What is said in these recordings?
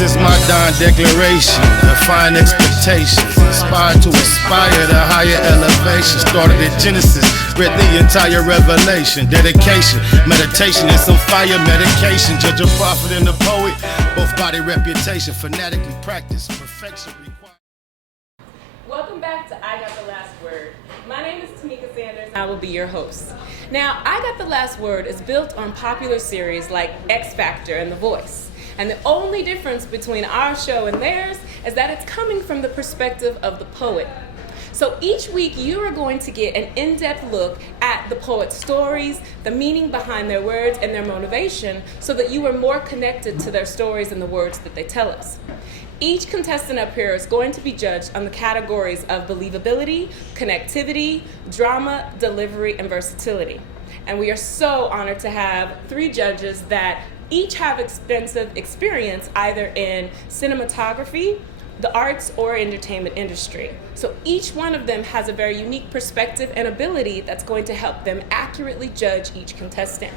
This is my dawn declaration, define expectations, inspired to aspire to higher elevations. Started at Genesis, read the entire revelation, dedication, meditation, and some fire medication. Judge a prophet and a poet, both body reputation, fanatically practice, perfection required. Welcome back to I Got the Last Word. My name is Tamika Sanders, and I will be your host. Now, I Got the Last Word is built on popular series like X Factor and The Voice. And the only difference between our show and theirs is that it's coming from the perspective of the poet. So each week you are going to get an in-depth look at the poet's stories, the meaning behind their words, and their motivation so that you are more connected to their stories and the words that they tell us. Each contestant up here is going to be judged on the categories of believability, connectivity, drama, delivery, and versatility. And we are so honored to have 3 judges that each have extensive experience either in cinematography, the arts, or entertainment industry. So each one of them has a very unique perspective and ability that's going to help them accurately judge each contestant.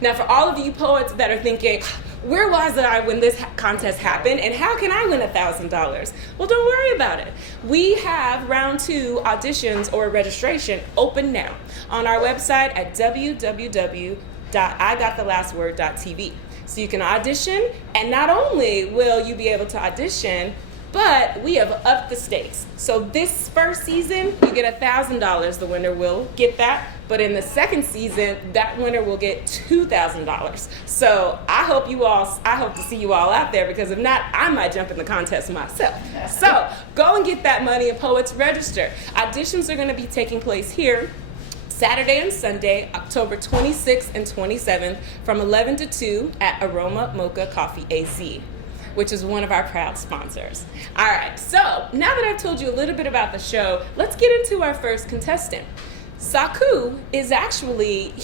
Now, for all of you poets that are thinking, where was I when this contest happened, and how can I win $1,000? Well, don't worry about it. We have round 2 auditions or registration open now on our website at www.igothelastword.tv. So you can audition, and not only will you be able to audition, but we have upped the stakes. So this first season, you get $1,000. The winner will get that. But in the second season, that winner will get $2,000. So I hope to see you all out there, because if not, I might jump in the contest myself. So go and get that money, and poets register. Auditions are going to be taking place here Saturday and Sunday, October 26th and 27th from 11 to 2 at Aroma Mocha Coffee AZ, which is one of our proud sponsors. All right, so now that I've told you a little bit about the show, let's get into our first contestant. Saku is actually,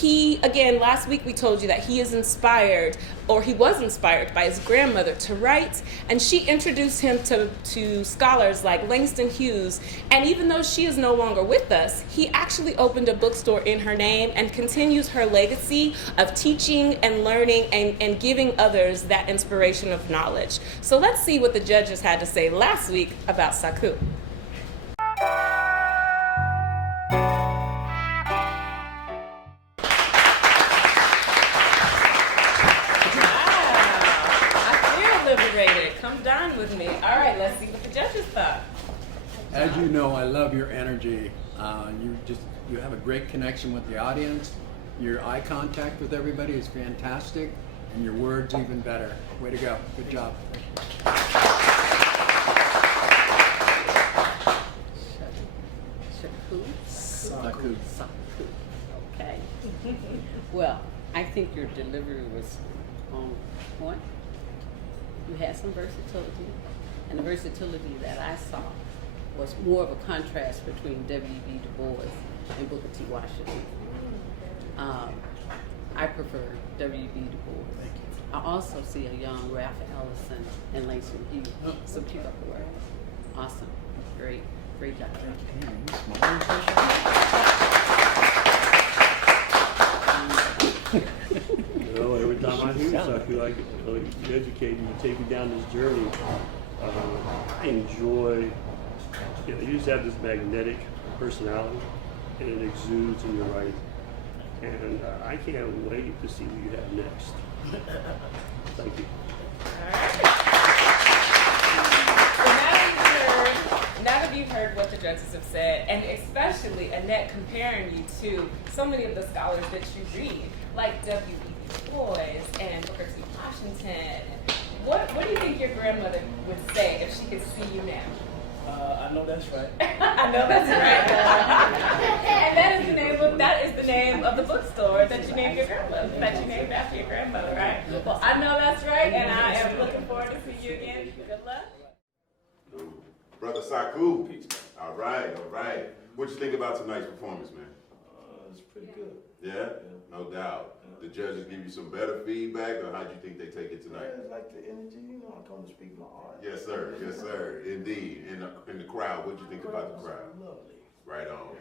last week we told you that he was inspired by his grandmother to write, and she introduced him to scholars like Langston Hughes, and even though she is no longer with us, he actually opened a bookstore in her name and continues her legacy of teaching and learning and giving others that inspiration of knowledge. So let's see what the judges had to say last week about Saku. Come dine with me. All right, let's see what the judges thought. As you know, I love your energy. You have a great connection with the audience. Your eye contact with everybody is fantastic, and your words even better. Way to go. Good job. Saku. Okay. Well, I think your delivery was on point. You had some versatility, and the versatility that I saw was more of a contrast between W.B. Du Bois and Booker T. Washington. I prefer W.B. Du Bois. I also see a young Ralph Ellison and Langston Hughes. So keep up the work. Awesome. Great job. Every time I hear you, I feel like you educate me, you take me down this journey. I enjoy, you just have this magnetic personality, and it exudes in your writing. And I can't wait to see what you have next. Thank you. All right. So now that you've heard what the judges have said, and especially Annette comparing you to so many of the scholars that you read, like W.E. Du Bois and Booker T. Washington, what do you think your grandmother would say if she could see you now? I know that's right. I know that's right. And that is the name of the bookstore that you named your grandmother, that you named after your grandmother, right? Well, I know that's right, and I am looking forward to seeing you again. Good luck. Brother Saku. All right. What you think about tonight's performance, man? It's pretty good. Yeah? No doubt. The judges give you some better feedback, or how'd you think they take it tonight? It's like the energy, I come to speak my art. Yes, sir. Indeed. In the crowd, what'd you think about the crowd? Lovely. Right on.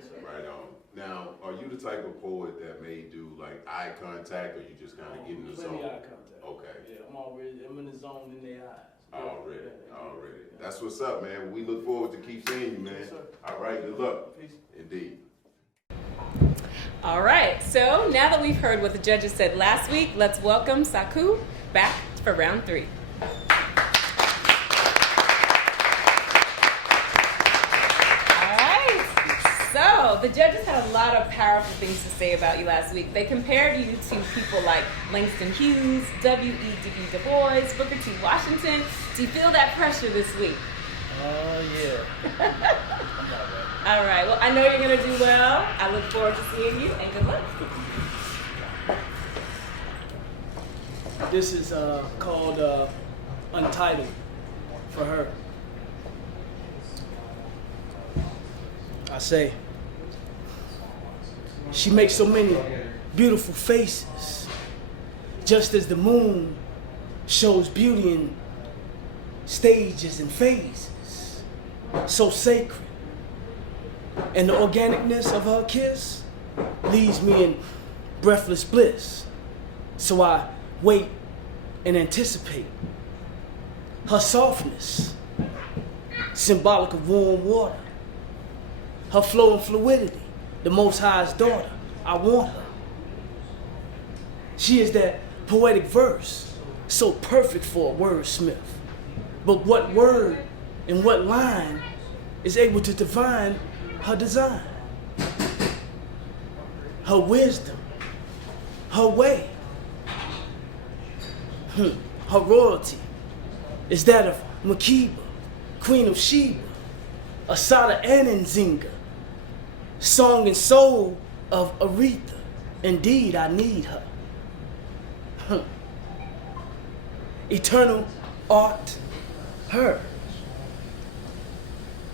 Now, are you the type of poet that may do like eye contact, or you just kind of get in the zone? Plenty eye contact. Okay. Yeah, I'm in the zone in their eyes. Already. That's what's up, man. We look forward to keep seeing you, man. All right, good luck. Indeed. All right, so now that we've heard what the judges said last week, let's welcome Saku back for round 3. All right, so the judges had a lot of powerful things to say about you last week. They compared you to people like Langston Hughes, W.E.B. Du Bois, Booker T. Washington. Do you feel that pressure this week? Yeah. All right, well, I know you're going to do well. I look forward to seeing you, and good luck. This is called Untitled for her. I say, she makes so many beautiful faces, just as the moon shows beauty in stages and phases, so sacred. And the organicness of her kiss leaves me in breathless bliss. So I wait and anticipate her softness, symbolic of warm water, her flow and fluidity, the Most High's daughter. I want her. She is that poetic verse, so perfect for a wordsmith. But what word and what line is able to define her design, her wisdom, her way, her royalty is that of Makeba, Queen of Sheba, Asada and Nzinga, song and soul of Aretha. Indeed, I need her. Eternal art, her.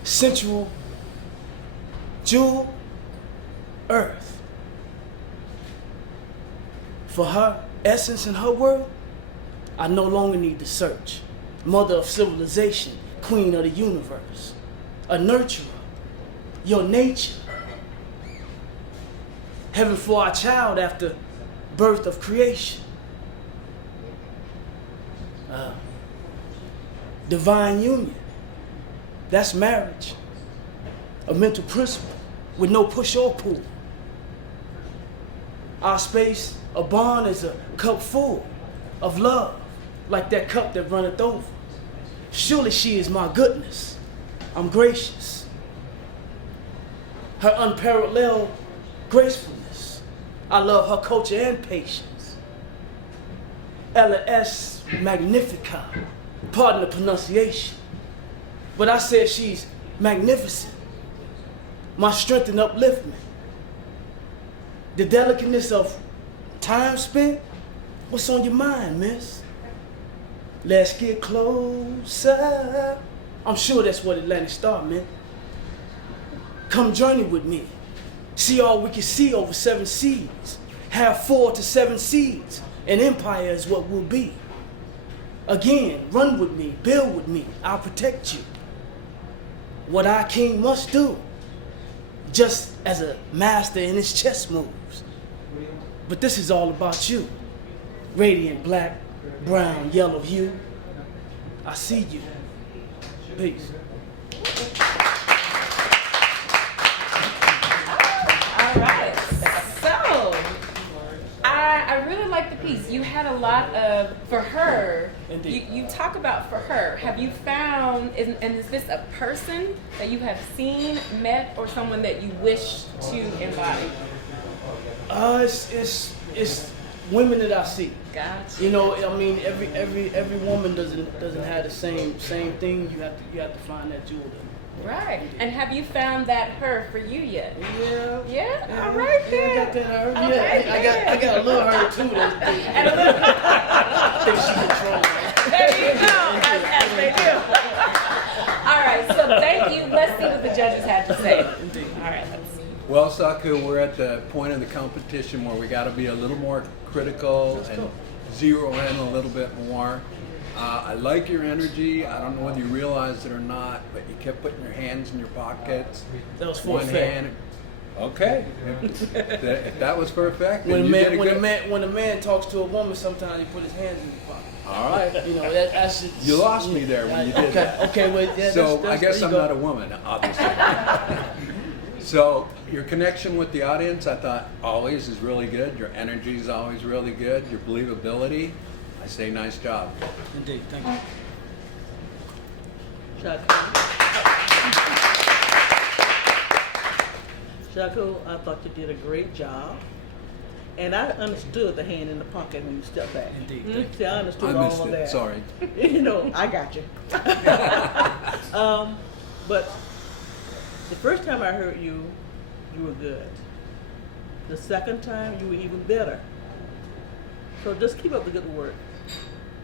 Sensual jewel, earth. For her essence and her world, I no longer need to search. Mother of civilization, queen of the universe, a nurturer, your nature. Heaven for our child after birth of creation. Divine union, that's marriage. A mental principle with no push or pull. Our space, a bond, is a cup full of love, like that cup that runneth over. Surely she is my goodness. I'm gracious. Her unparalleled gracefulness. I love her culture and patience. Ella S. Magnifica. Pardon the pronunciation. But I said she's magnificent. My strength and upliftment. The delicateness of time spent. What's on your mind, miss? Let's get closer. I'm sure that's what Atlantic Star meant. Come journey with me. See all we can see over 7 seas. Have 4 to 7 seeds. An empire is what we'll be. Again, run with me, build with me. I'll protect you. What our king must do. Just as a master in his chess moves. But this is all about you. Radiant black, brown, yellow hue. I see you. Peace. All right. So, I really like the piece. You had a lot of, for her, Indeed. you talk about for her. Have you found, and is this a person that you have seen, met, or someone that you wish to embody? It's women that I see. Gotcha. You know, I mean, every woman doesn't have the same thing. You have to find that jewel. Right. And have you found that her for you yet? Yeah. Yeah? All right Yeah, then. I got that her. Okay, Yeah, I got a little her too. And a little Think she controls. There you go, as they do. All right, so thank you. Let's see what the judges had to say. Indeed. All right, let's see. Well, Saku, we're at the point in the competition where we got to be a little more critical and zero in a little bit more. I like your energy. I don't know whether you realized it or not, but you kept putting your hands in your pockets. That was for One effect. hand. Okay. If that was for effect, then When you did a good. a man talks to a woman, sometimes he put his hands in his pocket. All right. You know, that's just, You lost me there when you did that. Okay, well, yeah, So that's, I guess there I'm you not a go. woman, obviously. So your connection with the audience, I thought always is really good. Your energy is always really good. Your believability, I say nice job. Indeed, thank you. Shaku, I thought you did a great job. And I understood the hand in the pocket when you stepped back. Indeed, thank you. See, I understood I missed all of it, that. sorry. You know, I got you. But the first time I heard you, you were good. The second time, you were even better. So just keep up the good work.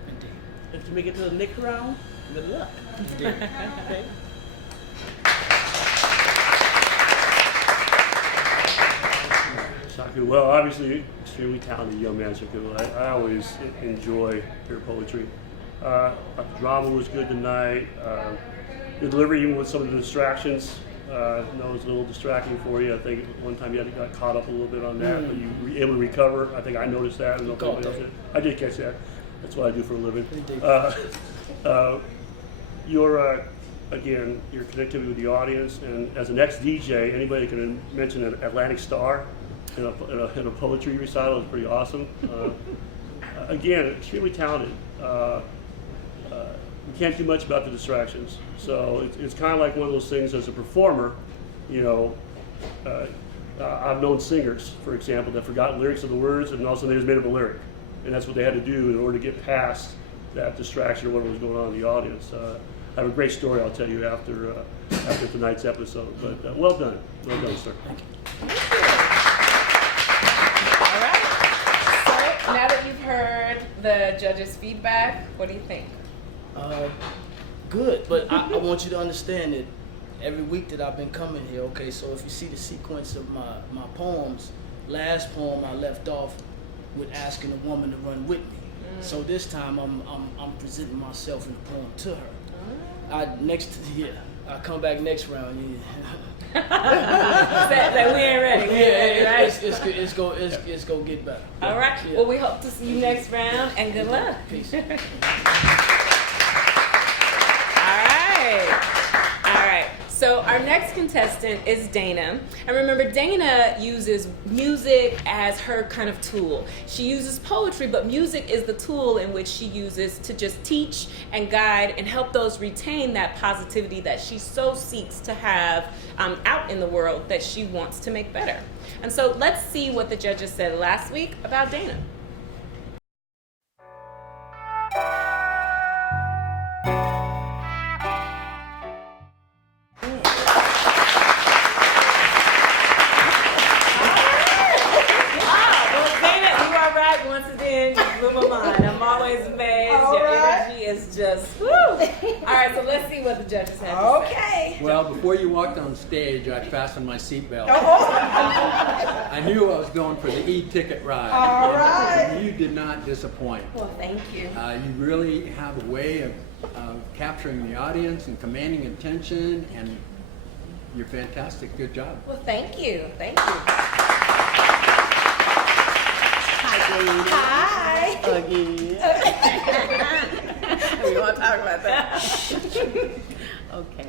Indeed. If you make it to the next round, good luck. Indeed. Okay? Shaku, well, obviously, extremely talented young man, Shaku. I always enjoy your poetry. The drama was good tonight. The delivery, even with some of the distractions, I know it was a little distracting for you. I think one time you got caught up a little bit on that, but you were able to recover. I think I noticed that. I don't know if anybody else did. I did catch that. That's what I do for a living. Again, your connectivity with the audience, and as an ex-DJ, anybody can mention an Atlantic Star in a poetry recital is pretty awesome. Again, extremely talented. You can't do much about the distractions. So it's kind of like one of those things as a performer, you know, I've known singers, for example, that forgot lyrics of the words and all of a sudden they just made up a lyric. And that's what they had to do in order to get past that distraction or whatever was going on in the audience. I have a great story I'll tell you after tonight's episode. But well done, sir. All right. So now that you've heard the judges' feedback, what do you think? Good, but I want you to understand that every week that I've been coming here, okay, so if you see the sequence of my poems, last poem I left off with asking a woman to run with me. So this time I'm presenting myself in the poem to her. I come back next round. Yeah. That we ain't ready. Yeah, Right? it's gonna get better. All right. Yeah. Well, we hope to see you next round, and good luck. Peace. All right. So our next contestant is Dana. And remember, Dana uses music as her kind of tool. She uses poetry, but music is the tool in which she uses to just teach and guide and help those retain that positivity that she so seeks to have out in the world that she wants to make better. And so let's see what the judges said last week about Dana. Just woo. All right, so let's see what the judges have to say. Well, before you walked on stage, I fastened my seatbelt. I knew I was going for the e-ticket ride. All right. You did not disappoint. Well, thank you. You really have a way of capturing the audience and commanding attention, and you're fantastic. Good job. Well, thank you. Thank you. Hi, Hi. again. We want to talk about that. Okay.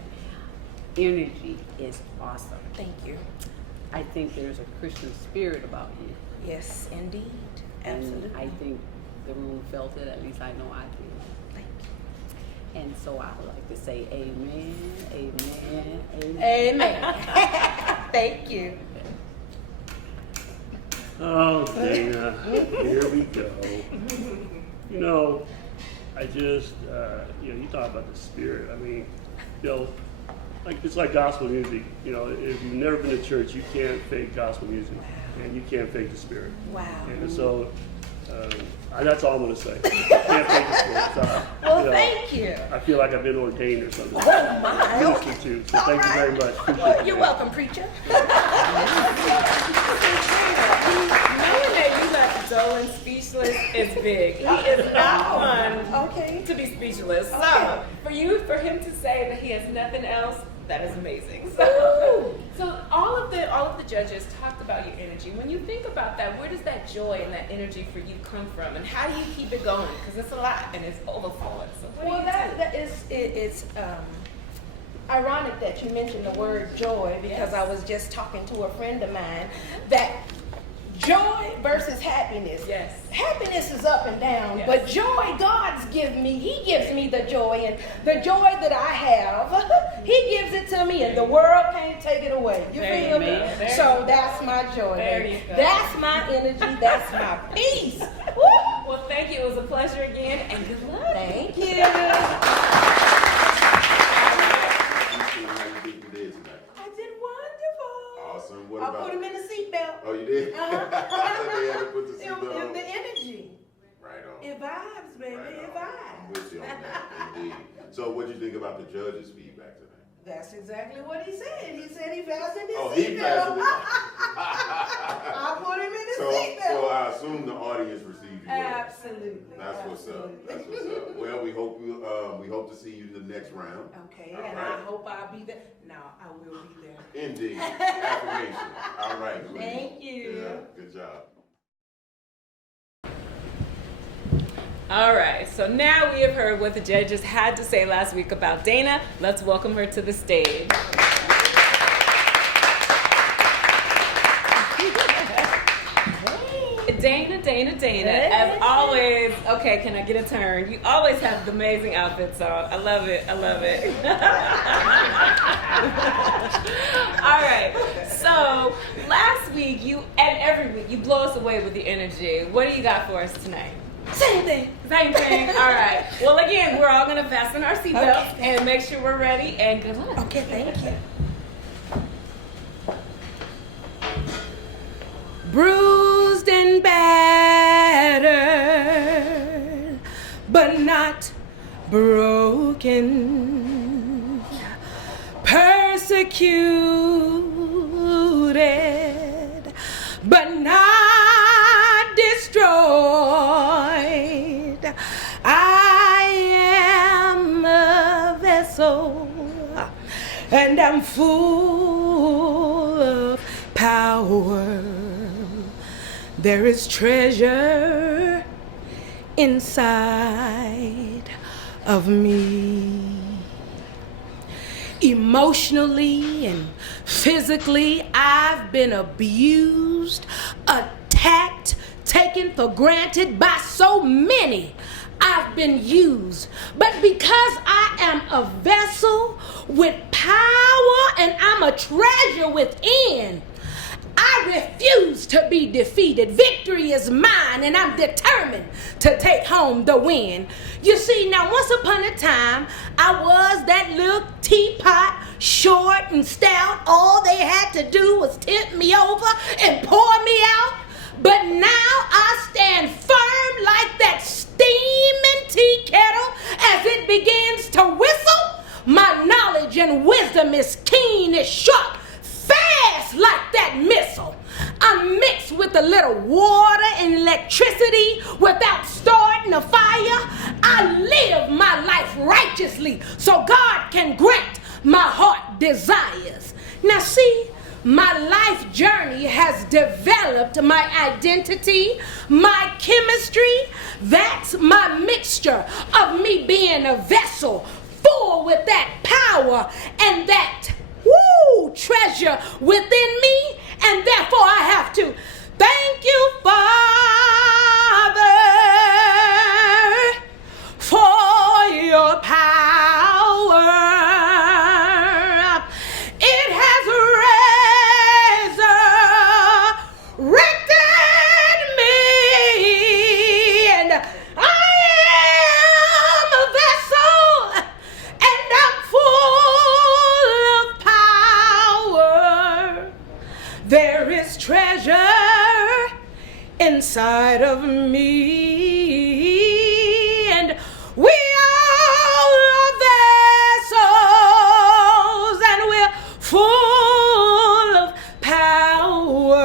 Energy is awesome. Thank you. I think there's a Christian spirit about you. Yes, indeed. Absolutely. And I think the room felt it, at least I know I did. Thank you. And so I would like to say amen, amen, amen. Amen. Thank you. Oh, Dana, here we go. You know, I just, you talk about the spirit. I mean, it's like gospel music. You know, if you've never been to church, you can't fake gospel music, and you can't fake the spirit. Wow. And so, that's all I'm going to say. Can't fake the spirit. So, Well, thank you. I feel like I've been ordained or something. Oh, my. Ministered to. So thank you very much. Appreciate Well, it. you're welcome, preacher. Knowing that you left dull and speechless is big. He is not one Okay. to be speechless. So for all of the judges talked about your energy. When you think about that, where does that joy and that energy for you come from, and how do you keep it going? Because it's a lot and it's overflowing. So what Well, do you do? that is it's ironic that you mentioned the word joy, because Yes. I was just talking to a friend of mine that joy versus happiness. Yes. Happiness is up and down, Yes. but joy God's give me. He gives me the joy, and the joy that I have, He gives it to me, and the world can't take it away. You There feel you me? go. There So you that's my joy. There baby. you go. That's my energy. That's my peace. Woo! Well, thank you. It was a pleasure again, and good luck. Thank you. How you think you did tonight? I did wonderful. Awesome. What I about? put him in the seatbelt. Oh, you did? Uh-huh. They had to put the seatbelt on. The energy. Right on. It vibes, baby. Right It on. I'm vibes. with you on that, indeed. So, what do you think about the judges' feedback tonight? That's exactly what he said. He said he fastened his Oh, he seatbelt. fastened it. I put him in his So seatbelt. I assume the audience received you well. Absolutely. That's what's up. Absolutely. That's what's up. Well, we hope to see you in the next round. Okay, All and right. I hope I'll be there. No, I will be there. Indeed. Affirmation. All right. Queen. Thank you. Yeah. Good job. All right, so now we have heard what the judges had to say last week about Dana. Let's welcome her to the stage. Dana, as always, okay, can I get a turn? You always have the amazing outfits on. I love it. All right, so last week, and every week, you blow us away with the energy. What do you got for us tonight? Same thing. Same thing. All right. Well, again, we're all going to fasten our seatbelts and make sure we're ready, and good luck. Okay, thank you. Bruised and battered, but not broken. Persecuted, but not destroyed. I am a vessel, and I'm full of power. There is treasure inside of me. Emotionally and physically, I've been abused, attacked, taken for granted by so many. I've been used, but because I am a vessel with power and I'm a treasure within, I refuse to be defeated. Victory is mine, and I'm determined to take home the win. You see, now once upon a time, I was that little teapot, short and stout. All they had to do was tip me over and pour me out. But now I stand firm like that steaming tea kettle as it begins to whistle. My knowledge and wisdom is keen, is sharp, fast like that missile. I'm mixed with a little water and electricity without starting a fire. I live my life righteously so God can grant my heart desires. Now see, my life journey has developed my identity, my chemistry. That's my mixture of me being a vessel full with that power and that treasure within me, and therefore I have to thank you, Father, for your power. It has resurrected me, and I am a vessel, and I'm full of power. There is treasure inside of me, and we all are vessels, and we're full of power.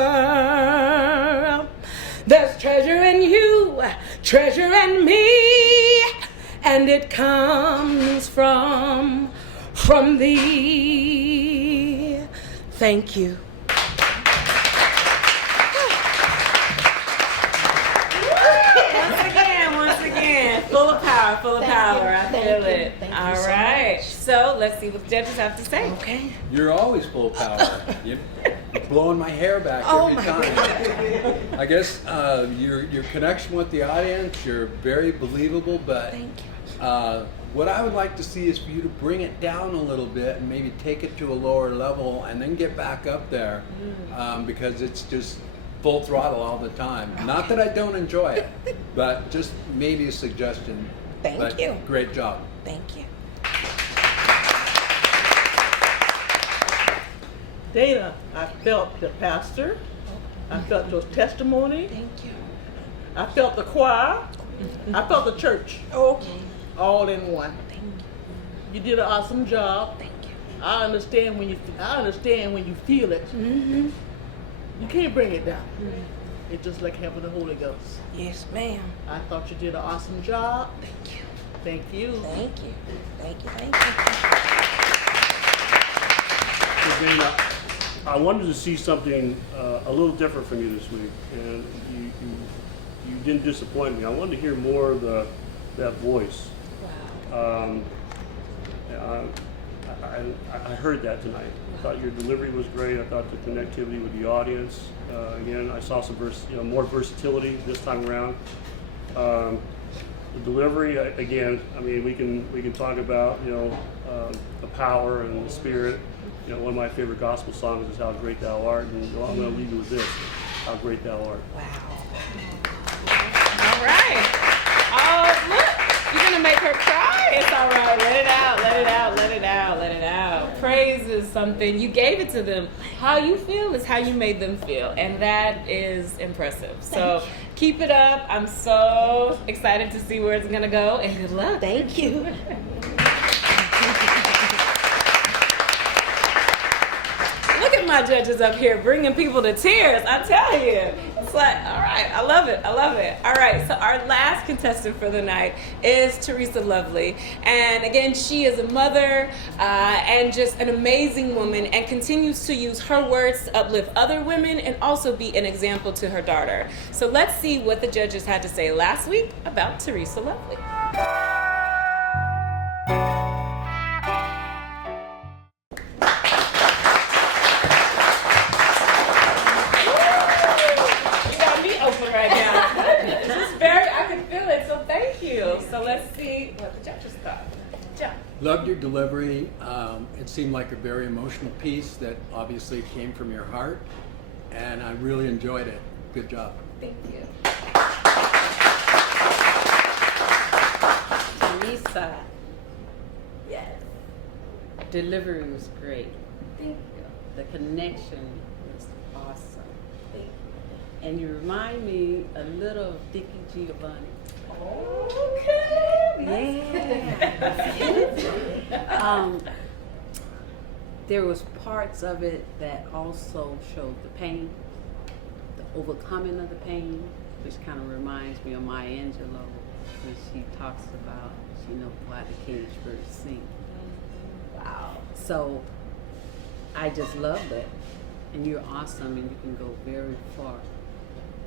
There's treasure in you, treasure in me, and it comes from thee. Thank you. So let's see what the judges have to say. Okay. You're always full of power. You're blowing my hair back Oh, every my time. I guess your connection with the audience, you're very believable, but Thank what I would like to see is for you to bring it down a little bit and maybe take it to a lower level and then get back up there because it's just full throttle all the time. Not that I don't enjoy it, but just maybe a suggestion. Thank But you. Great job. Thank you. Dana, I felt the pastor. I felt your testimony. Thank you. I felt the choir. I felt the church. Okay. All in one. Thank you. You did an awesome job. Thank you. I understand when you feel it. Mm-hmm. You can't bring it down. It's just like having the Holy Ghost. Yes, ma'am. I thought you did an awesome job. Thank you. Thank you. Thank you. Thank you. Thank you. So Dana, I wanted to see something a little different from you this week, and you didn't disappoint me. I wanted to hear more of that voice. Wow. I heard that tonight. I thought your delivery was great. I thought the connectivity with the audience. Again, I saw some more versatility this time around. The delivery, again, I mean, we can talk about the power and the spirit. One of my favorite gospel songs is "How Great Thou Art," and I'm going to leave you with this: "How Great Thou Art." Wow. All right. Oh, look, you're gonna make her cry. It's all right. Let it out. Let it out. Let it out. Let it out. Praise is something you gave it to them. How you feel is how you made them feel, and that is impressive. So keep it up. I'm so excited to see where it's gonna go, and good luck. Thank you. Look at my judges up here bringing people to tears. I tell you. It's like, all right, I love it. I love it. All right, so our last contestant for the night is Teresa Lovely. And again, she is a mother and just an amazing woman and continues to use her words to uplift other women and also be an example to her daughter. So let's see what the judges had to say last week about Teresa Lovely. So let's see what the judges thought. John. Loved your delivery. It seemed like a very emotional piece that obviously came from your heart, and I really enjoyed it. Good job. Thank you. Teresa, Yes. delivery was great. Thank you. The connection was awesome. Thank you. And you remind me a little of Dickie Giovanni. Okay. Yeah. There was parts of it that also showed the pain, the overcoming of the pain, which kind of reminds me of Maya Angelou when she talks about, she knows why the caged birds sing. Wow. So I just love that. And you're awesome, and you can go very far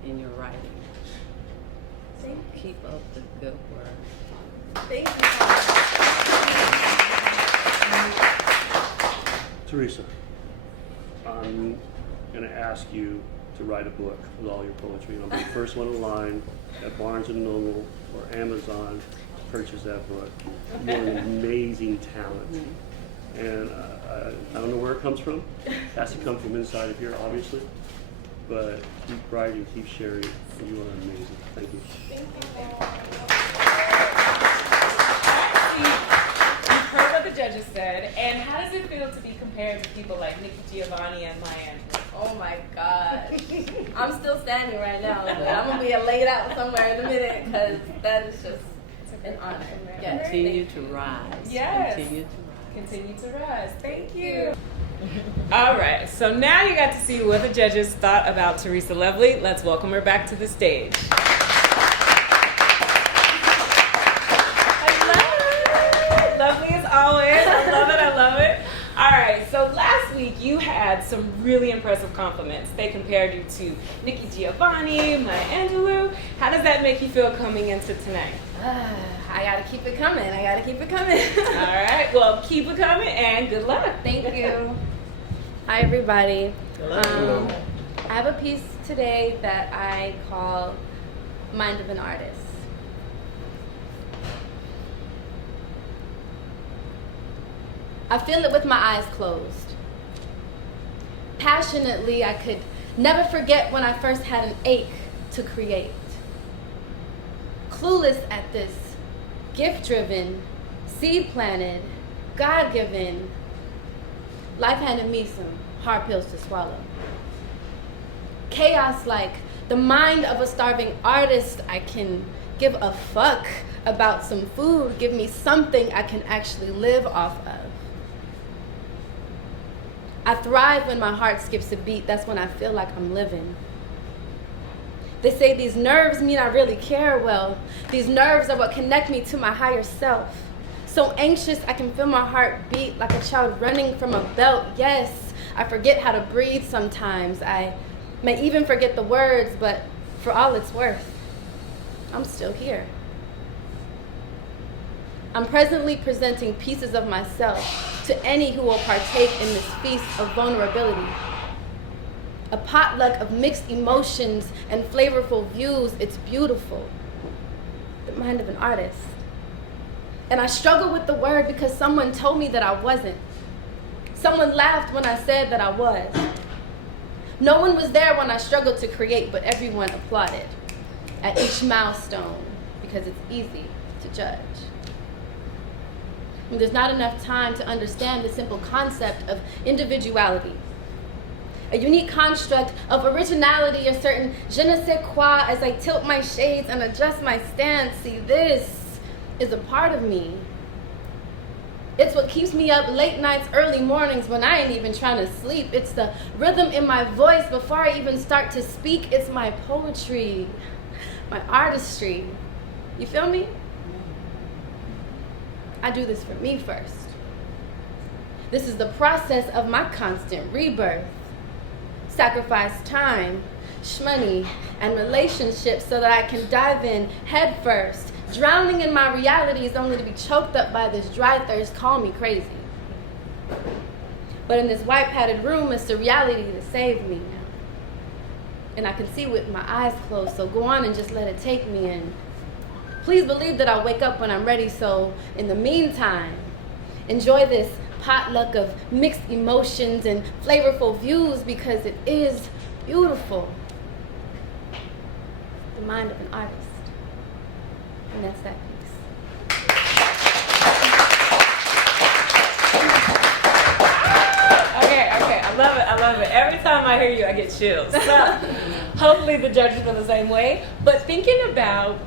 in your writing. So keep up the good work. Thank you. Teresa, I'm going to ask you to write a book with all your poetry. And I'll be the first one in line at Barnes & Noble or Amazon to purchase that book. You're an amazing talent. And I don't know where it comes from. It has to come from inside of here, obviously. But keep writing, keep sharing. You are amazing. Thank you. Thank you. You've heard what the judges said, and how does it feel to be compared to people like Nikki Giovanni and Maya Angelou? Oh my God. I'm still standing right now, but I'm going to be laid out somewhere in a minute because that is just an honor. Yes. Continue to rise. Yes. Continue to rise. Continue to rise. Thank you. All right, so now you got to see what the judges thought about Teresa Lovely. Let's welcome her back to the stage. Hello. Lovely as always. I love it. I love it. All right, so last week week you had some really impressive compliments. They compared you to Nikki Giovanni, Maya Angelou. How does that make you feel coming into tonight? I gotta keep it coming. I gotta keep it coming. All right, well, keep it coming and good luck. Thank you. Hi, everybody. Hello. I have a piece today that I call Mind of an Artist. I feel it with my eyes closed. Passionately, I could never forget when I first had an ache to create. Clueless at this, gift-driven, seed-planted, God-given, life handed me some hard pills to swallow. Chaos like the mind of a starving artist, I can give a fuck about some food, give me something I can actually live off of. I thrive when my heart skips a beat, that's when I feel like I'm living. They say these nerves mean I really care. Well, these nerves are what connect me to my higher self. So anxious, I can feel my heart beat like a child running from a belt. Yes, I forget how to breathe sometimes. I may even forget the words, but for all it's worth, I'm still here. I'm presently presenting pieces of myself to any who will partake in this feast of vulnerability. A potluck of mixed emotions and flavorful views, it's beautiful. The mind of an artist. And I struggle with the word because someone told me that I wasn't. Someone laughed when I said that I was. No one was there when I struggled to create, but everyone applauded at each milestone because it's easy to judge. And there's not enough time to understand the simple concept of individuality. A unique construct of originality, a certain je ne sais quoi as I tilt my shades and adjust my stance. See, this is a part of me. It's what keeps me up late nights, early mornings when I ain't even trying to sleep. It's the rhythm in my voice before I even start to speak. It's my poetry, my artistry. You feel me? I do this for me first. This is the process of my constant rebirth. Sacrifice time, shmoney, and relationships so that I can dive in head first, drowning in my realities only to be choked up by this dry thirst. Call me crazy. But in this white padded room, it's the reality to save me. And I can see with my eyes closed, so go on and just let it take me in. Please believe that I'll wake up when I'm ready, so in the meantime, enjoy this potluck of mixed emotions and flavorful views because it is beautiful. The mind of an artist. And that's that piece. Okay, I love it. Every time I hear you, I get chills. So, hopefully the judges feel the same way. But thinking about,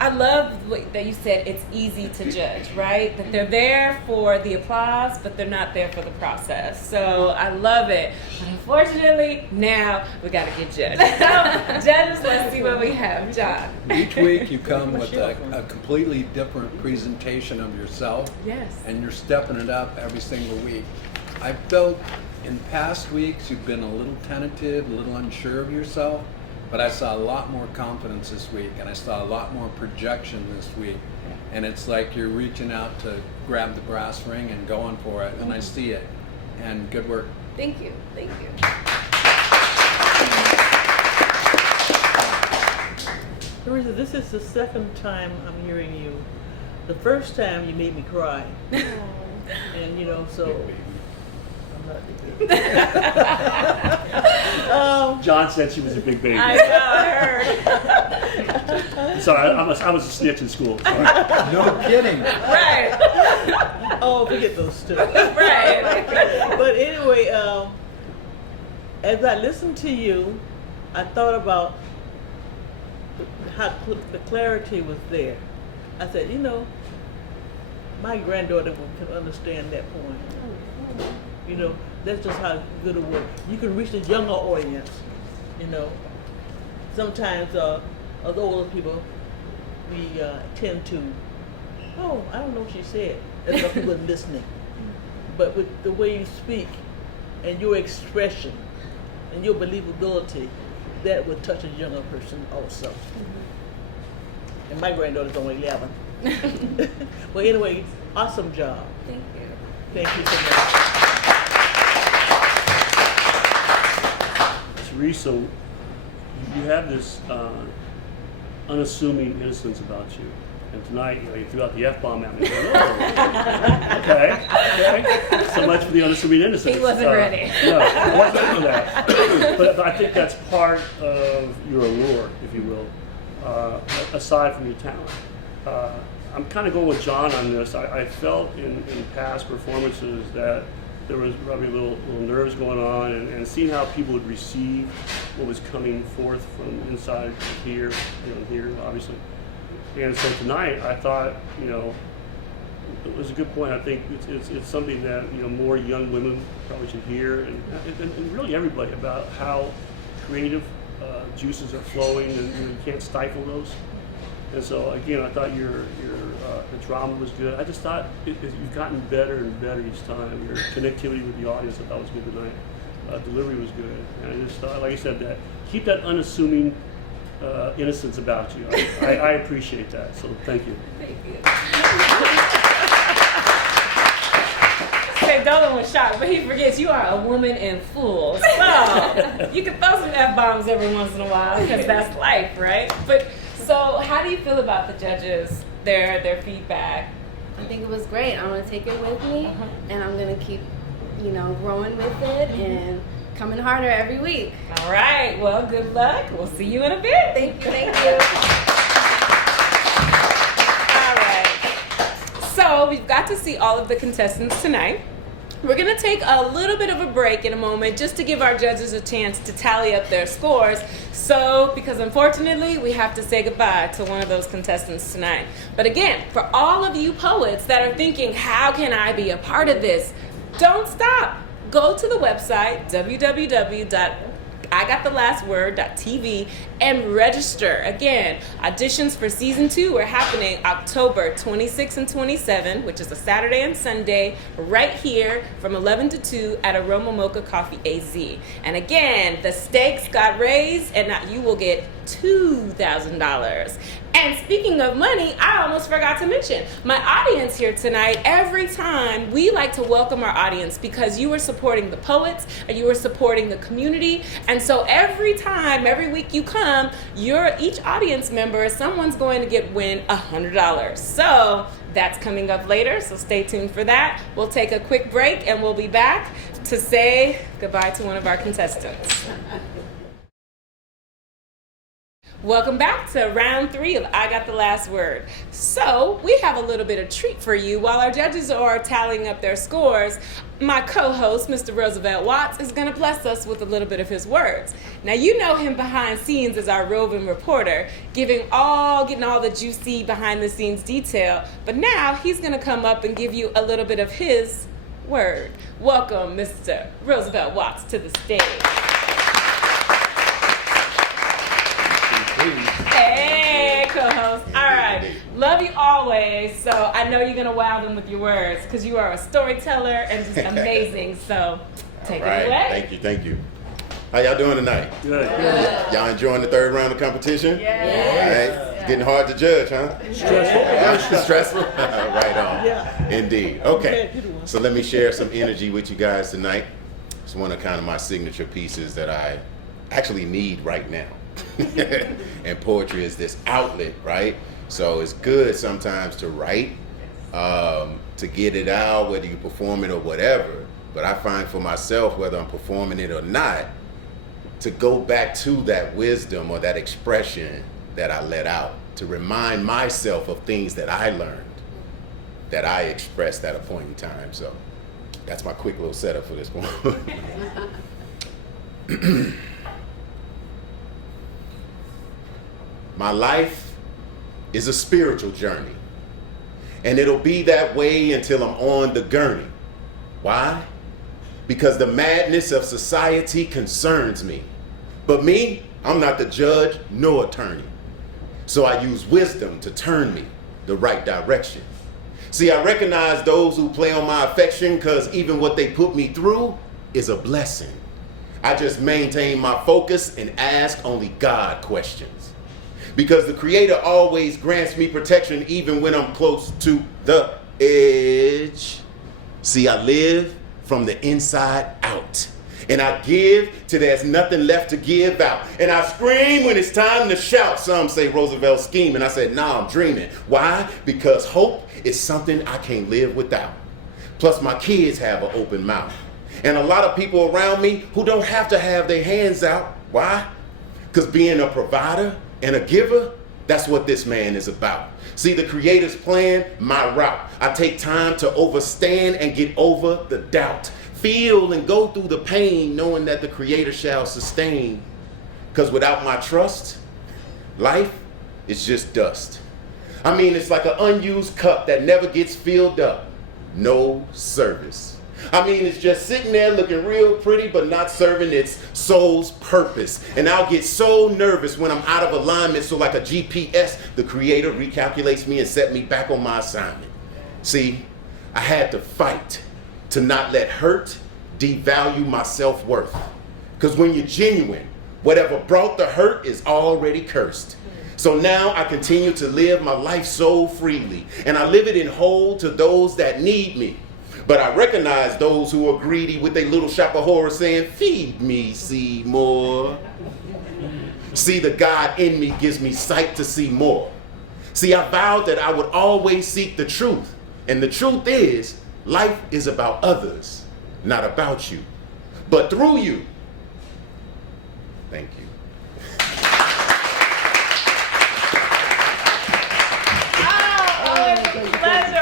I love that you said it's easy to judge, right? That they're there for the applause, but they're not there for the process. So I love it. But unfortunately, now we got to get judged. So, judges, let's see what we have. John. Each week you come with a completely different presentation of yourself. Yes. And you're stepping it up every single week. I felt in past weeks you've been a little tentative, a little unsure of yourself, but I saw a lot more confidence this week, and I saw a lot more projection this week. And it's like you're reaching out to grab the brass ring and going for it, and I see it. And good work. Thank you. Thank you. Teresa, this is the second time I'm hearing you. The first time you made me cry. And you know, so I'm not the big. John said she was a big baby. I know, I heard. Sorry, I was a snitch in school. Sorry. No kidding. Right. Oh, forget those two. Right. But anyway, as I listened to you, I thought about how the clarity was there. I said, you know, my granddaughter can understand that point. You know, that's just how good it was. You can reach the younger audience, you know. Sometimes as older people, we tend to, oh, I don't know what she said, as though we weren't listening. But with the way you speak, and your expression and your believability that would touch a younger person also. And my granddaughter's only 11. Well, anyway, awesome job. Thank you. Thank you so much. Teresa, you have this unassuming innocence about you. And tonight, you threw out the F-bomb at me. Okay. So much for the unassuming innocence. He wasn't ready. No, I wasn't ready for that. But I think that's part of your allure, if you will, aside from your talent. I'm kind of going with John on this. I felt in past performances that there was probably a little nerves going on, and seeing how people would receive what was coming forth from inside here, here obviously. And so tonight, I thought, it was a good point. I think it's something that more young women probably should hear, and really everybody, about how creative juices are flowing, and you can't stifle those. And so again, I thought the drama was good. I just thought you've gotten better and better each time. Your connectivity with the audience, I thought was good tonight. Delivery was good, and I just thought, like I said, that keep that unassuming innocence about you. I appreciate that. So thank you. Thank you. Say Dolan was shocked, but he forgets you are a woman in full. So you can throw some F-bombs every once in a while because that's life, right? But so how do you feel about the judges, their feedback? I think it was great. I'm gonna take it with me, and I'm gonna keep, growing with it and coming harder every week. All right. Well, good luck. We'll see you in a bit. Thank you. Thank you. All right. So we've got to see all of the contestants tonight. We're going to take a little bit of a break in a moment just to give our judges a chance to tally up their scores. So, because unfortunately, we have to say goodbye to one of those contestants tonight. But again, for all of you poets that are thinking, how can I be a part of this? Don't stop. Go to the website, www.igotTheLastWord.tv, and register. Again, auditions for season 2 are happening October 26 and 27, which is a Saturday and Sunday, right here from 11 to 2 at Aroma Mocha Coffee AZ. And again, the stakes got raised, and now you will get $2,000. And speaking of money, I almost forgot to mention my audience here tonight. Every time we like to welcome our audience because you are supporting the poets and you are supporting the community. And so every time, every week you come, each audience member, someone's going to win $100. So that's coming up later, so stay tuned for that. We'll take a quick break and we'll be back to say goodbye to one of our contestants. Welcome back to round 3 of I Got the Last Word. So we have a little bit of treat for you. While our judges are tallying up their scores, my co-host, Mr. Roosevelt Watts, is going to bless us with a little bit of his words. Now, you know him behind scenes as our roving reporter, getting all the juicy behind-the-scenes detail. But now he's going to come up and give you a little bit of his word. Welcome, Mr. Roosevelt Watts, to the stage. Hey, co-host. All right. Love you always. So I know you're going to wow them with your words because you are a storyteller and just amazing. So take it away. Thank you. How y'all doing tonight? Good. Y'all enjoying the third round of competition? Yeah. All right. It's getting hard to judge, huh? Stressful. Stressful? Right on. Yeah. Indeed. Okay. So let me share some energy with you guys tonight. It's one of kind of my signature pieces that I actually need right now. And poetry is this outlet, right? So it's good sometimes to write, to get it out, whether you perform it or whatever. But I find for myself, whether I'm performing it or not, to go back to that wisdom or that expression that I let out, to remind myself of things that I learned, that I expressed at a point in time. So that's my quick little setup for this one. My life is a spiritual journey, and it'll be that way until I'm on the gurney. Why? Because the madness of society concerns me. But me, I'm not the judge nor attorney. So I use wisdom to turn me the right direction. See, I recognize those who play on my affection because even what they put me through is a blessing. I just maintain my focus and ask only God questions. Because the Creator always grants me protection even when I'm close to the edge. See, I live from the inside out. And I give till there's nothing left to give out. And I scream when it's time to shout. Some say Roosevelt scheming. I said, nah, I'm dreaming. Why? Because hope is something I can't live without. Plus my kids have an open mouth. And a lot of people around me who don't have to have their hands out. Why? Because being a provider and a giver, that's what this man is about. See, the Creator's plan, my route. I take time to overstand and get over the doubt. Feel and go through the pain, knowing that the Creator shall sustain. Because without my trust, life is just dust. I mean, it's like an unused cup that never gets filled up. No service. I mean, it's just sitting there looking real pretty, but not serving its soul's purpose. And I'll get so nervous when I'm out of alignment. So like a GPS, the Creator recalculates me and set me back on my assignment. See, I had to fight to not let hurt devalue my self-worth. Because when you're genuine, whatever brought the hurt is already cursed. So now I continue to live my life so freely, and I live it in whole to those that need me. But I recognize those who are greedy with their little shop of horror saying, feed me, see more. See, the God in me gives me sight to see more. See, I vowed that I would always seek the truth. And the truth is, life is about others, not about you, but through you. Thank you.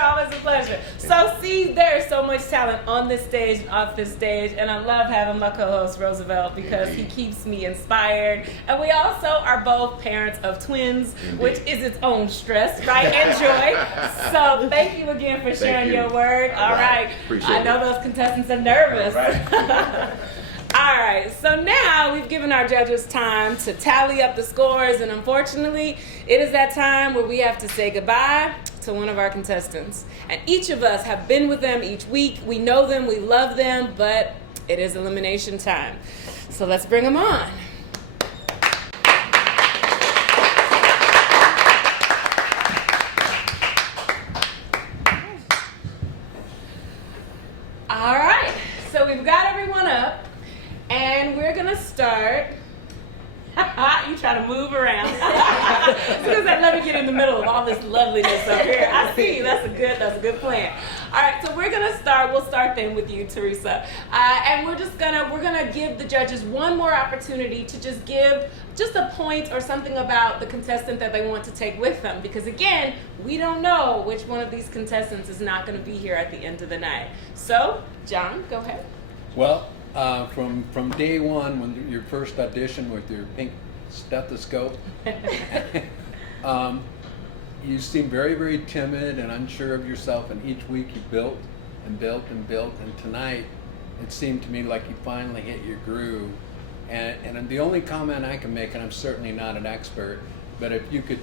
Always a pleasure. So see, there's so much talent on this stage and off this stage, and I love having my co-host Roosevelt because he keeps me inspired. And we also are both parents of twins, which is its own stress, right, and joy. So thank you again for sharing your word. All right. I know those contestants are nervous. All right, so now we've given our judges time to tally up the scores, and unfortunately, it is that time where we have to say goodbye to one of our contestants. And each of us have been with them each week. We know them, we love them, but it is elimination time. So let's bring them on. All right, so we've got everyone up. And we're gonna start. You try to move around. Because let me get in the middle of all this loveliness up here. I see you. That's a good plan. All right, so we're gonna start. We'll start then with you, Teresa. And we're gonna give the judges one more opportunity to just give just a point or something about the contestant that they want to take with them. Because again, we don't know which one of these contestants is not gonna be here at the end of the night. So, John, go ahead. Well, from day one, when your first audition with your pink stethoscope, you seemed very, very timid and unsure of yourself, and each week you built and built and built, and tonight it seemed to me like you finally hit your groove. And the only comment I can make, and I'm certainly not an expert, but if you could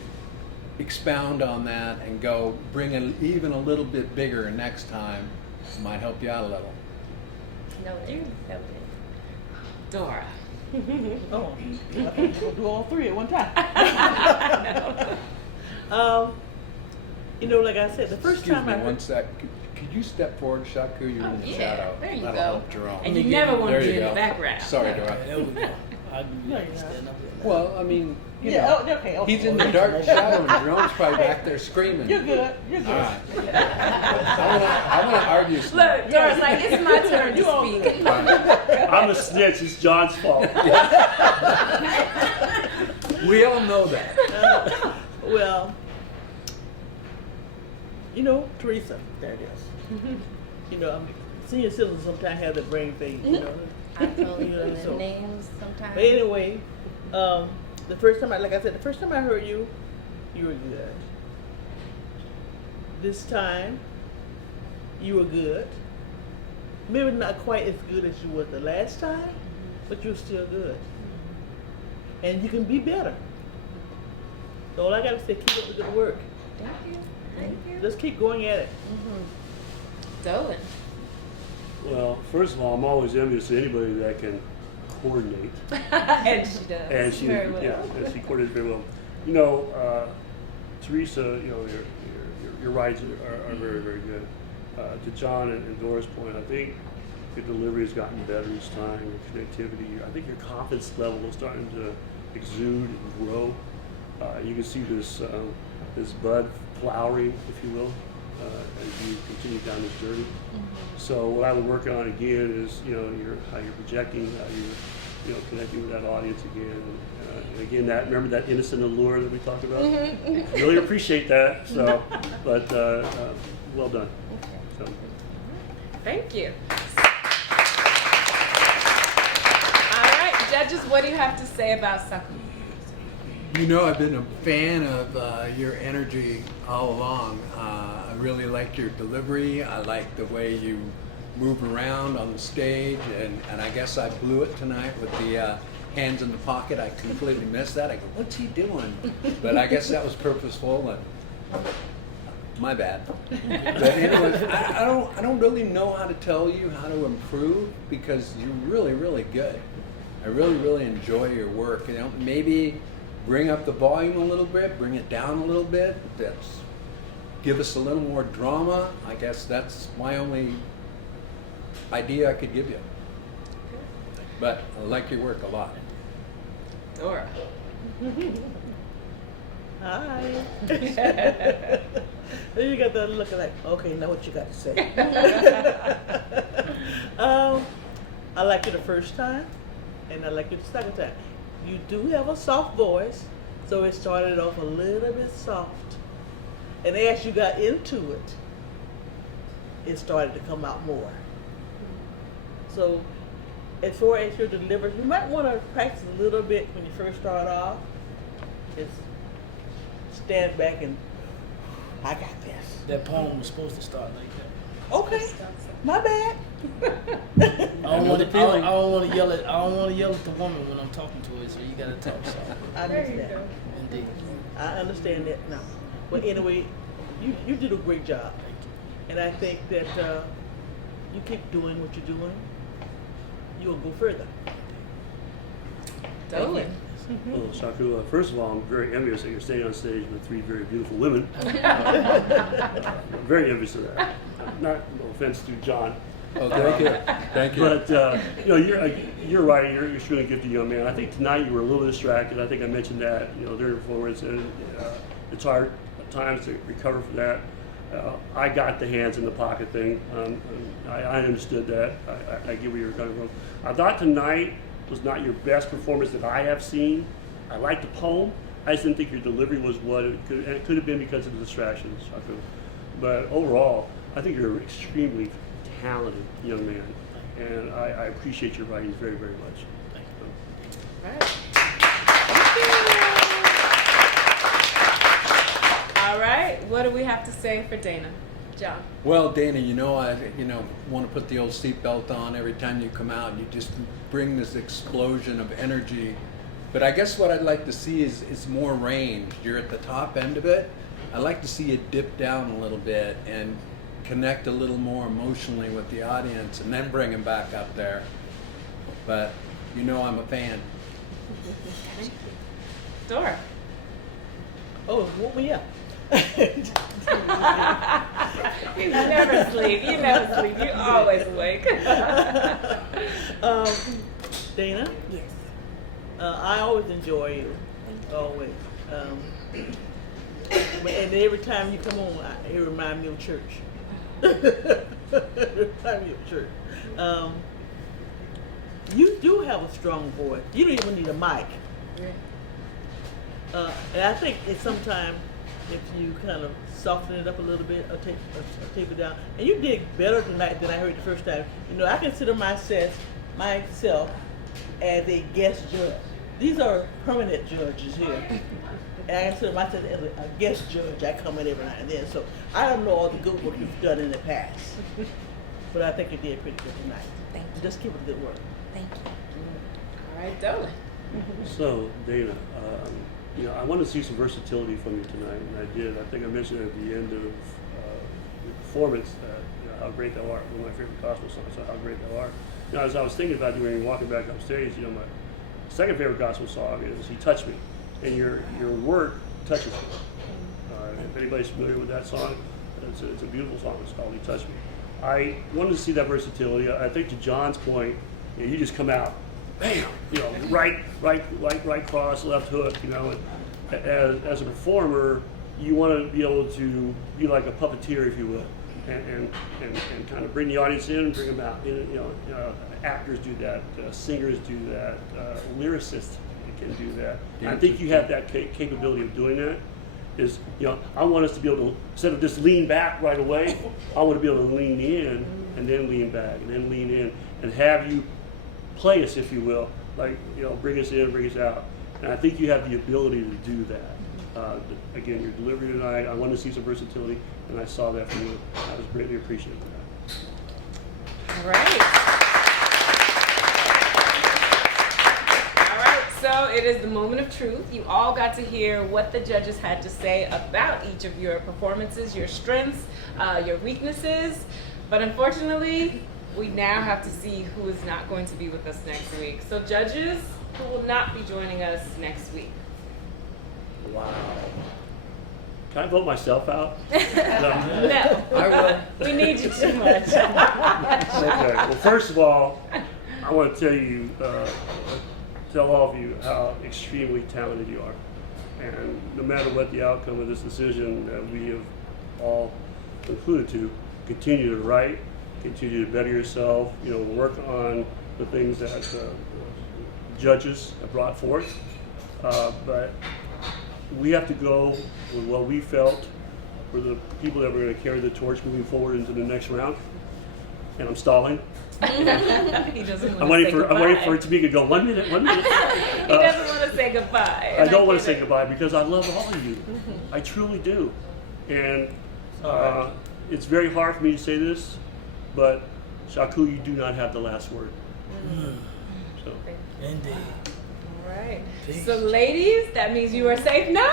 expound on that and go bring it even a little bit bigger next time, it might help you out a little. Dora. Oh, we'll do all three at one time. Like I said, the first Excuse time me, I heard. one sec. Could you step forward, Shaku? You're in the shadow. There you That'll go. help Jerome. And you never want to There be you in go. the background. Sorry, Dora. There we go. I do No, not you're not. stand up here. Well, I mean, you Yeah, know, okay. he's in the dark shadow, and Jerome's probably back there screaming. You're good. You're good. All right. I want to argue. some- Look, Dora's like, it's my turn to You all speak. good. I'm a snitch. It's John's fault. We all know that. Well, Teresa, there it is. Senior citizens sometimes have the brain fade, I totally Yeah, know so- the names sometimes. But anyway, the first time I heard you, you were good. This time, you were good. Maybe not quite as good as you were the last time, but you're still good. And you can be better. So all I gotta say, keep up the good work. Thank you. Thank you. Just keep going at it. Dolan. Well, first of all, I'm always envious of anybody that can coordinate. And she does. And she, very well. yeah, and she coordinates very well. You know, Teresa, you know, your rides are very, very good. To John and Dora's point, I think your delivery has gotten better each time, your connectivity. I think your confidence level is starting to exude and grow. You can see this bud flowering, if you will, as you continue down this journey. So what I would work on again is, you know, how you're projecting, how you know, connecting with that audience again. And again, remember that innocent allure that we talked about? Really appreciate that. So, but well done. So. Thank you. All right, judges, what do you have to say about Saku? You know, I've been a fan of your energy all along. I really like your delivery. I like the way you move around on the stage, and I guess I blew it tonight with the hands in the pocket. I completely missed that. I go, what's he doing? But I guess that was purposeful. And my bad. But anyway, I don't really know how to tell you how to improve because you're really, really good. I really, really enjoy your work. You know, maybe bring up the volume a little bit, bring it down a little bit. Give us a little more drama. I guess that's my only idea I could give you. But I like your work a lot. Dora. Hi. You got that look like, okay, now what you got to say? I liked you the first time, and I liked you the second time. You do have a soft voice, so it started off a little bit soft. And as you got into it, it started to come out more. So as far as your delivery, you might want to practice a little bit when you first start off. Just stand back and, I got this. That poem was supposed to start like that. Okay, my bad. I don't want to yell at the woman when I'm talking to her, so you gotta talk soft. I understand. Indeed. I understand that now. But anyway, you did a great job. And I think that you keep doing what you're doing, you'll go further. Dolan. Well, Saku, first of all, I'm very envious that you're staying on stage with three very beautiful women. Very envious of that. Not, no offense to John. Oh, thank you. Thank you. But you know, you're right. You're extremely gifted young man. I think tonight you were a little distracted. I think I mentioned that, you know, during the performance, and it's hard at times to recover from that. I got the hands in the pocket thing. I understood that. I get where you're coming from. I thought tonight was not your best performance that I have seen. I liked the poem. I just didn't think your delivery was what it could, and it could have been because of the distractions. But overall, I think you're an extremely talented young man, and I appreciate your writing very, very much. Thank you. All right. All right. What do we have to say for Dana? John. Well, Dana, you know, I want to put the old seatbelt on every time you come out. You just bring this explosion of energy. But I guess what I'd like to see is more range. You're at the top end of it. I'd like to see you dip down a little bit and connect a little more emotionally with the audience and then bring them back up there. But you know I'm a fan. Dora. Oh, woke me up. You never sleep. You never sleep. You always awake. Dana? Yes. I always enjoy you. Always. And every time you come on, it reminds me of church. It reminds me of church. You do have a strong voice. You don't even need a mic. And I think it's sometimes if you kind of soften it up a little bit or tape it down. And you did better tonight than I heard the first time. You know, I consider myself as a guest judge. These are permanent judges here. And I consider myself as a guest judge. I come in every now and then. So I don't know all the good work you've done in the past. But I think you did pretty good tonight. Thank you. Just keep up the good work. Thank you. All right, Dolan. So, Dana, you know, I want to see some versatility from you tonight, and I did. I think I mentioned at the end of your performance, how great thou art, one of my favorite gospel songs, so how great thou art. As I was thinking about doing walking back up stage, my second favorite gospel song is He Touched Me, and your work touches me. If anybody's familiar with that song, it's a beautiful song. It's called He Touched Me. I wanted to see that versatility. I think to John's point, you just come out, bam, right cross, left hook, and as a performer, you want to be able to be like a puppeteer, if you will, and kind of bring the audience in and bring them out. Actors do that, singers do that, lyricists can do that. And I think you have that capability of doing that. I want us to be able to, instead of just lean back right away, I want to be able to lean in and then lean back and then lean in and have you play us, if you will, like, bring us in, bring us out. And I think you have the ability to do that. Again, your delivery tonight, I wanted to see some versatility, and I saw that from you. I was greatly appreciative of that. All right. So it is the moment of truth. You all got to hear what the judges had to say about each of your performances, your strengths, your weaknesses. But unfortunately, we now have to see who is not going to be with us next week. So judges, who will not be joining us next week? Wow. Can I vote myself out? No. I will. We need you too much. Okay. Well, first of all, I want to tell all of you how extremely talented you are. And no matter what the outcome of this decision that we have all concluded to, continue to write, continue to better yourself, work on the things that judges have brought forth. But we have to go with what we felt were the people that were going to carry the torch moving forward into the next round. And I'm stalling. He doesn't want I'm to waiting say for goodbye. I'm waiting for it to be to go 1 minute. He doesn't want to say goodbye. I don't want to say goodbye because I love all of you. I truly do. And it's very hard for me to say this, but Shaku, you do not have the last word. So. Indeed. All right. Peace. So, ladies, that means you are safe. No,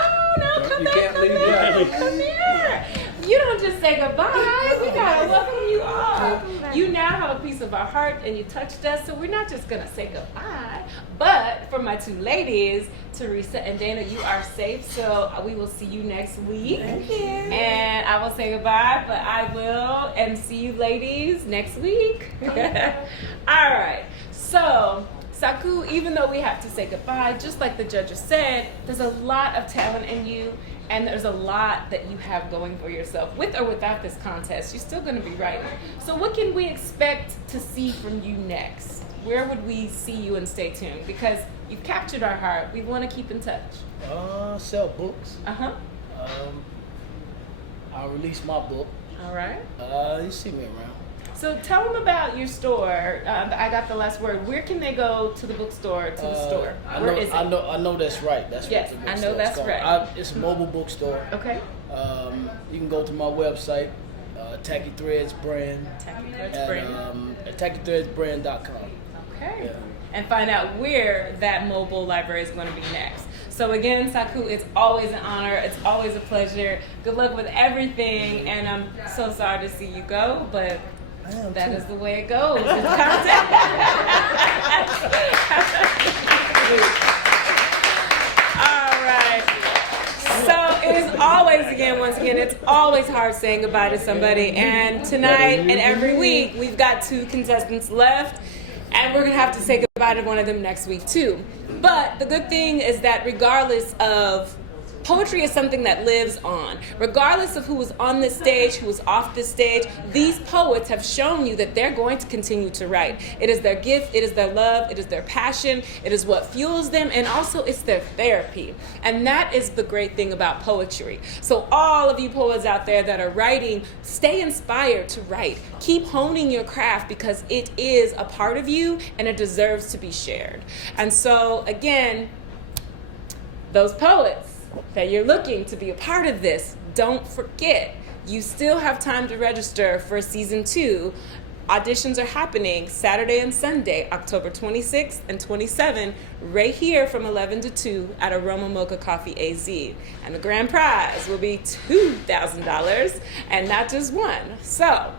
come You back, can't come leave here, yet. come here. You don't just say goodbye. We gotta welcome you all. You now have a piece of our heart, and you touched us. So we're not just gonna say goodbye. But for my two ladies, Teresa and Dana, you are safe. So we will see you next week. Thank you. And I will say goodbye, but I will, and see you ladies next week. All right. So. Saku, even though we have to say goodbye, just like the judges said, there's a lot of talent in you, and there's a lot that you have going for yourself. With or without this contest, you're still going to be writing. So what can we expect to see from you next? Where would we see you, and stay tuned? Because you've captured our heart. We want to keep in touch. Sell books. Uh-huh. I'll release my book. All right. You see me around. So tell them about your store. I got the last word. Where can they go to the bookstore, to the store? Where is it? I know that's right. That's Yes, what the I bookstore know that's is called. right. It's a mobile bookstore. Okay. You can go to my website, Tacky Threads Brand. Tacky Threads and, Brand. TackyThreadsBrand.com. Okay. Yeah. And find out where that mobile library is going to be next. So again, Saku, it's always an honor. It's always a pleasure. Good luck with everything. And I'm so sorry to see you go, but that is the way it goes. With content. All right. So it is always, once again, it's always hard saying goodbye to somebody. And tonight and every week, we've got 2 contestants left. And we're going to have to say goodbye to one of them next week, too. But the good thing is that regardless of poetry is something that lives on. Regardless of who is on this stage, who is off this stage, these poets have shown you that they're going to continue to write. It is their gift, it is their love, it is their passion, it is what fuels them, and also it's their therapy. And that is the great thing about poetry. So all of you poets out there that are writing, stay inspired to write. Keep honing your craft because it is a part of you and it deserves to be shared. And so again, those poets that you're looking to be a part of this, don't forget, you still have time to register for season 2 Auditions are happening Saturday and Sunday, October 26th and 27th, right here from 11 to 2 at Aroma Mocha Coffee AZ. And the grand prize will be $2,000 and not just one. So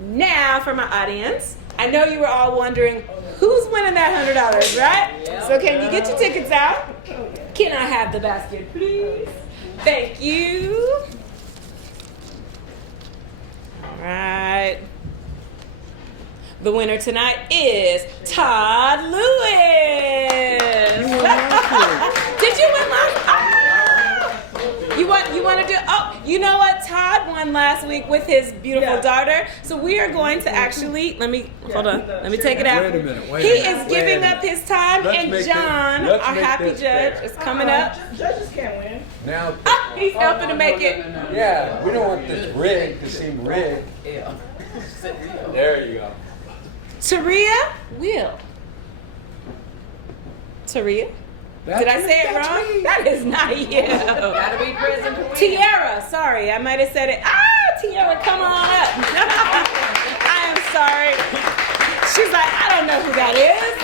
now for my audience, I know you were all wondering who's winning that $100, right? So can you get your tickets out? Can I have the basket, please? Thank you. All right. The winner tonight is Todd Lewis. Did you win last? You want to do? Oh, you know what? Todd won last week with his beautiful daughter. So we are going to actually hold on. Let me take it out. Wait a minute. He is giving up his time, and John, our happy judge, is coming up. Judges can't win. Now, He's helping to make it. yeah, we don't want this rigged to seem rigged. There you go. Taria Will. Taria? Did I say it wrong? That is not you. Gotta be present. Tiara, sorry, I might have said it. Tiara, come on up. I am sorry. She's like, I don't know who that is.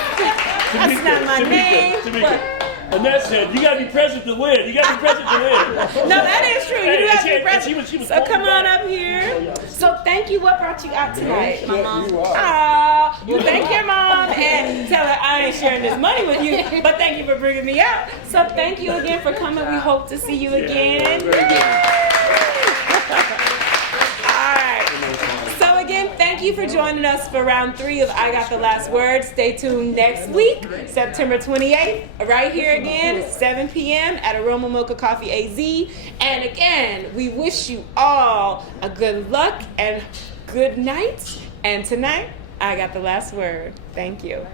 That's not my name. But- Annette said, you gotta be present to win. You gotta be present to win. no, that is true. You do have to be She present. was So come on up here. So thank you. What brought you out tonight? My mom. You are. Well, thank your mom and tell her I ain't sharing this money with you, but thank you for bringing me out. So thank you again for coming. We hope to see you again. Very good. All right. So again, thank you for joining us for round 3 of I Got the Last Word. Stay tuned next week, September 28th, right here again, 7 p.m. at Aroma Mocha Coffee AZ. And again, we wish you all a good luck and good night. And tonight, I got the last word. Thank you.